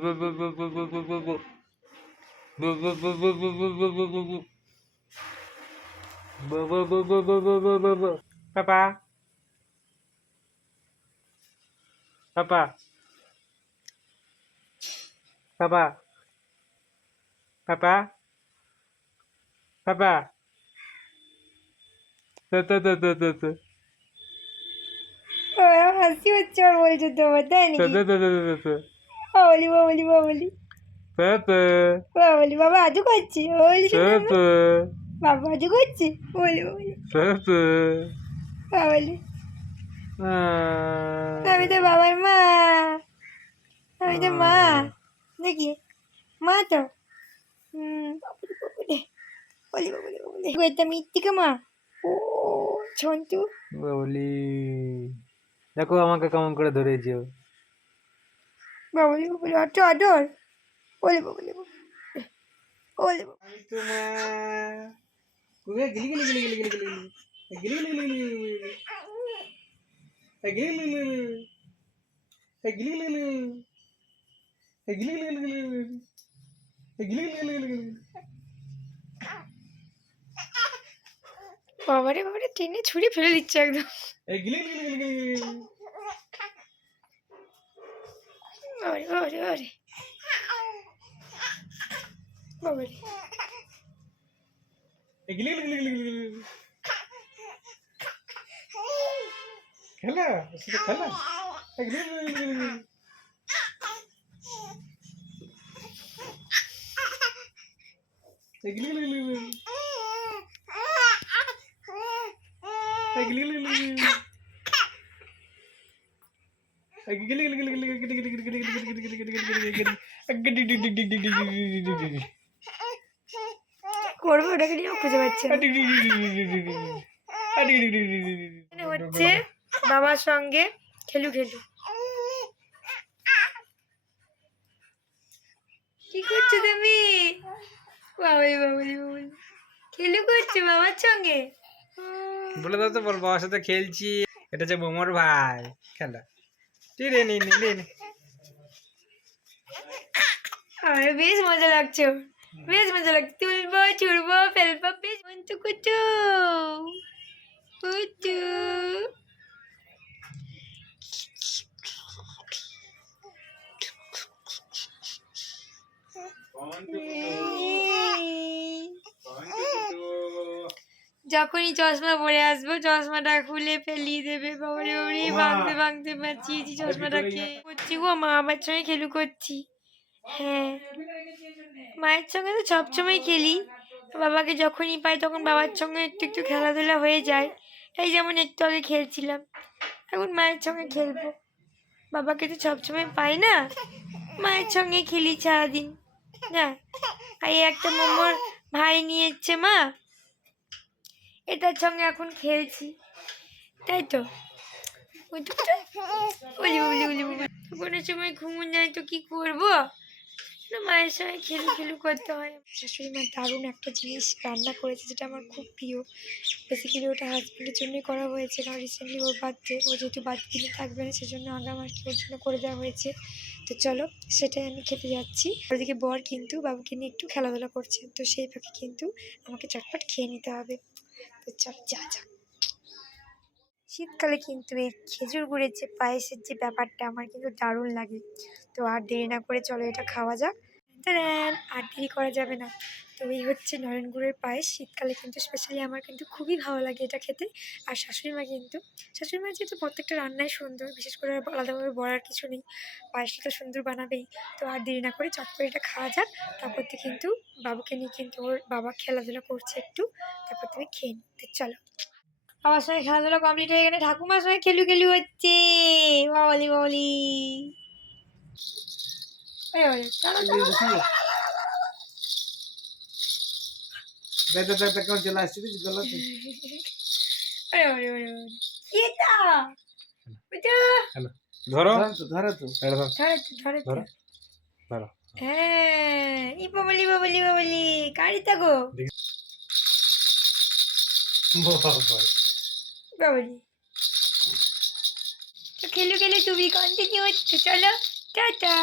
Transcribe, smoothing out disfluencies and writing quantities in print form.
Papa, Papa, Papa, Papa, Papa. হাসি হচ্ছে আর বলছো তোমার, তাই নাকি? বাবলি বাবলি বাবলি বাবলি, বাবা আজু করছি, বলি বাবা আজু করছি, বলি বলি বাবলি। আমি তো বাবার মা, আমি তো মা নাকি? মা তো বাবলি বাবলি বলি বাবলি বাবলি। এটা মিথ্যিকা মা। ও ছন্তু বলি দেখো আমাকে কেমন করে ধরেছে। বাবলি বাবলি, অটো অটোর বলি বাবলি বলি বলি। বাবারে বাবারে, টেনে ছুঁড়ে ফেলে দিচ্ছে একদম। বাবারে বাবারে বাবারে বাবারে। খেলা খেলা করবো ওটাকে নিয়ে খুঁজে পাচ্ছে না। হচ্ছে বাবার সঙ্গে খেলু খেলু। কি করছো তুমি? বাবাই বাবাই বাবাই, খেলু করছো বাবার সঙ্গে। বলে দাও তো, বল বাবার সাথে খেলছি। এটা হচ্ছে বোমর ভাই খেলা। আমার বেশ মজা লাগছে, বেশ মজা লাগছে। তুলবো ছুড়বো ফেলবো, বেশ মঞ্চু কুচু কুচু। যখনই চশমা পরে আসবো, চশমাটা খুলে ফেলিয়ে দেবে। বাবারে বাবারে, ভাঙতে ভাঙতে বাঁচিয়েছি চশমাটাকে। করছি গো, মা বাবার সঙ্গে খেলু করছি। হ্যাঁ, মায়ের সঙ্গে তো সবসময় খেলি। বাবাকে যখনই পাই তখন বাবার সঙ্গে একটু একটু খেলাধুলা হয়ে যায়। এই যেমন একটু আগে খেলছিলাম, এখন মায়ের সঙ্গে খেলবো। বাবাকে তো সবসময় পাই না, মায়ের সঙ্গে খেলি সারাদিন। না, এই একটা মোমোর ভাই নিয়ে এসছে মা, এটার সঙ্গে এখন খেলছি, তাই তো। কোনো সময় ঘুমন যায় তো কি করবো, মায়ের সঙ্গে খেলু খেলু করতে হয়। শাশুড়ি মা দারুণ একটা জিনিস রান্না করেছে, যেটা আমার খুব প্রিয়। বেসিক্যালি ওটা হাজব্যান্ডের জন্যই করা হয়েছে, কারণ রিসেন্টলি ওর বার্থডে, ও যেহেতু বাড়িতে দিনে থাকবে না, সেজন্য আগাম আর কি ওর জন্য করে দেওয়া হয়েছে। তো চলো, সেটাই আমি খেতে যাচ্ছি। ওদিকে বর কিন্তু বাবুকে নিয়ে একটু খেলাধুলা করছে, তো সেই ফাঁকে কিন্তু আমাকে চটপট খেয়ে নিতে হবে। তো চল যা যা। শীতকালে কিন্তু এই খেজুর গুড়ের যে পায়েসের যে ব্যাপারটা আমার কিন্তু দারুণ লাগে। তো আর দেরি না করে চলো এটা খাওয়া যাক। আর দেরি করা যাবে না। তো এই হচ্ছে নলেন গুড়ের পায়েস। শীতকালে কিন্তু স্পেশালি আমার কিন্তু খুবই ভালো লাগে এটা খেতে। আর শাশুড়ি মা যেহেতু প্রত্যেকটা রান্নাই সুন্দর, বিশেষ করে আলাদাভাবে বলার কিছু নেই, পায়েসটা তো সুন্দর বানাবেই। তো আর দেরি না করে চট করে এটা খাওয়া যাক। তারপর থেকে কিন্তু বাবুকে নিয়ে কিন্তু ওর বাবা খেলাধুলা করছে একটু, তারপর তুমি খেয়ে নিতে চলো। বাবার সঙ্গে খেলাধুলা কমপ্লিট হয়ে গেলে ঠাকুমার সঙ্গে খেলু খেলু হচ্ছে। বাবলি বাবলি চলে আসছি ধরো ধরো তো ধরো। হ্যাঁ, ই বাবলি বাবলি বাবলি কারি থাকো বাবলি। তো খেলু খেলু তুমি কন্টিনিউ হচ্ছে, চলো টাটা।